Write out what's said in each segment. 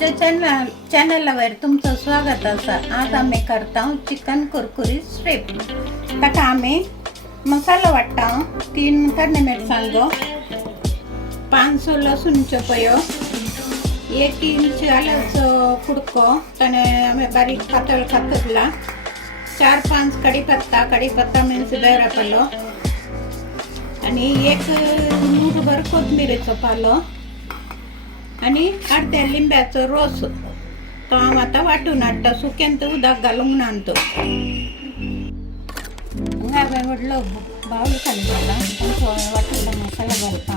माझ्या चॅनलवर तुमचं स्वागत असा. आज आम्ही करता चिकन कुरकुरीत स्ट्रिप. ताका आम्ही मसाला वाटता 3 कढणे मिरसांगो, 500 लसूण चपयो, 1 इंच आल्याचं कुडको त्याने आम्ही बारीक पातळ कातरला, 4-5 कढीपत्ता मीन्स बेरा पालो आणि 1 मूठभर कोथमिरीचो पालो आणि अर्ध्या लिंब्याचो रोस तो आम आता वाटून हाडटा. सुक्यान उदक घालूंक नांतो. हांवें व्हडलो बावल घालला वाटून मसाला घालता.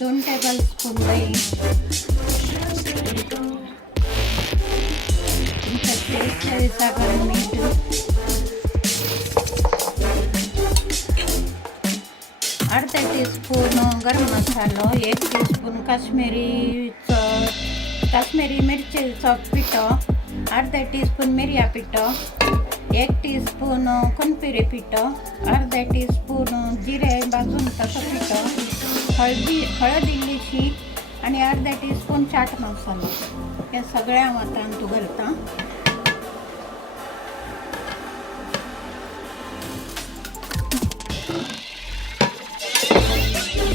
दोन टेबल स्पून दही, साखर, मीठ, अर्धा टीस्पून गरम मसालो, 1 टीस्पून काश्मीरी मिरचीचो पिठो, अर्धा टीस्पून मिरया पिठो, 1 टीस्पून कोणपिरी पिठो, अर्धा टीस्पून जिरे भाजून तसो पिठो, हळद इल्लीशी आणि अर्धा टीस्पून चाट मसालो. हे सगळ्या वतान तू घालता.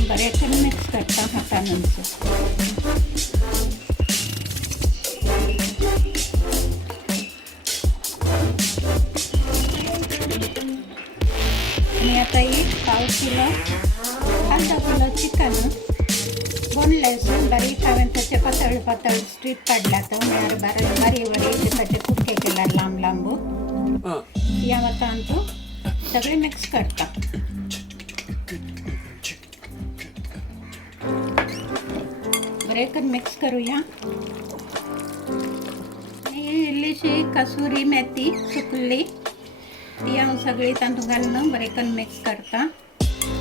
बरें मिक्स करता हातानंतर. आणि आता एक पाव किलो अर्धा किलो चिकन बोनलेस बारीक हांवें त्याचे पातळ स्ट्रीप काडला. तो म्हळ्यार बारीक त्याचे कुडके केला लांब या वतान तू सगळे मिक्स करता. बरें मिक्स करूया. इल्लीशी कसुरी मेथी सुकली ती हांव सगळी तातूंत घालून बरें मिक्स करता.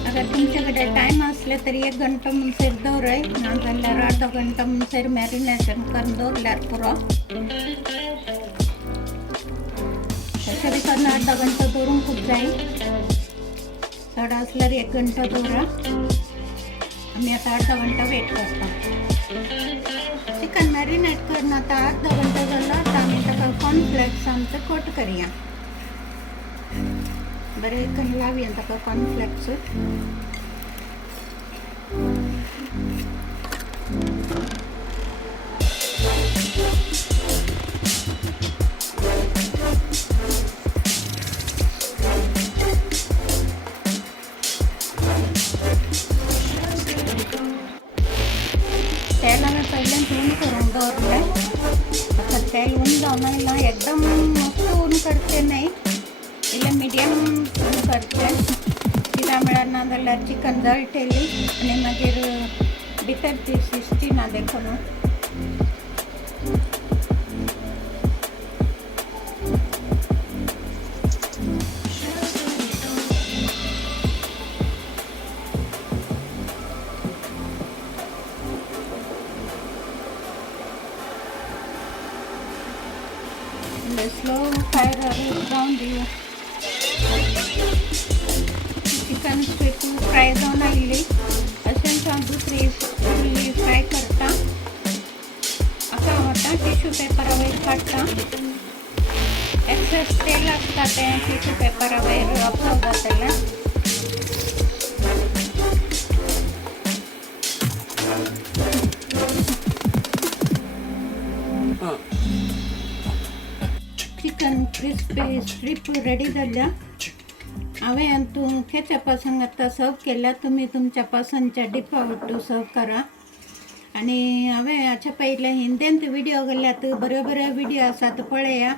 अगर तुमचे कडेन टायम असले तरी 1 घंटो म्हणसर दवरय, नाजाल्यार अर्दो घंटो म्हणसर मॅरिनेशन करून दवरल्यार पुरो. तशें बी करून अर्दो घंटो दवरूंकूच जाय. चड आसल्यार 1 घंटो दवरा. आमी आतां अर्दो घंटो वेट करता. चिकन मॅरिनेट करून आता अर्धा घंटा झाला. आता आम्ही ताका कॉर्नफ्लेक्स आमचं कोट करूया. बरें लावया ताका कॉर्नफ्लेक्स. तेल आम्ही पहिले ऊन करून दवरले. आता तेल ऊन जावन आयला. एकदम मस्त ऊन करचे नाही, इल्ले मिडियम ऊन करचे. कित्याक म्हळ्यार नाजाल्यार चिकन जळटली आनी मागीर भितर ती शिजची ना देखून. स्लो फायर जाऊन देऊ. चिकन स्ट्रिप फ्राय जाऊन आलेली. अशेंच हांव दुसरी फुल्ली फ्राय करता. असा होता टिश्यू पेपरा वयर काडटा. एक्सेस तेल आसता तें टिश्यू पेपरा वयर ऑब्जर्व जातलें. चिकन क्रिस्पी स्ट्रिप रेडी जाल्या. हांवें तूं केचपा संग आतां सर्व केल्या. तुमी तुमच्या पसंतच्या डिपा वट्टू सर्व करा. आणि हांवें हाचे पयले हिंदींत व्हिडिओ घाल्यात. बऱ्यो व्हिडिओ आसात पळया.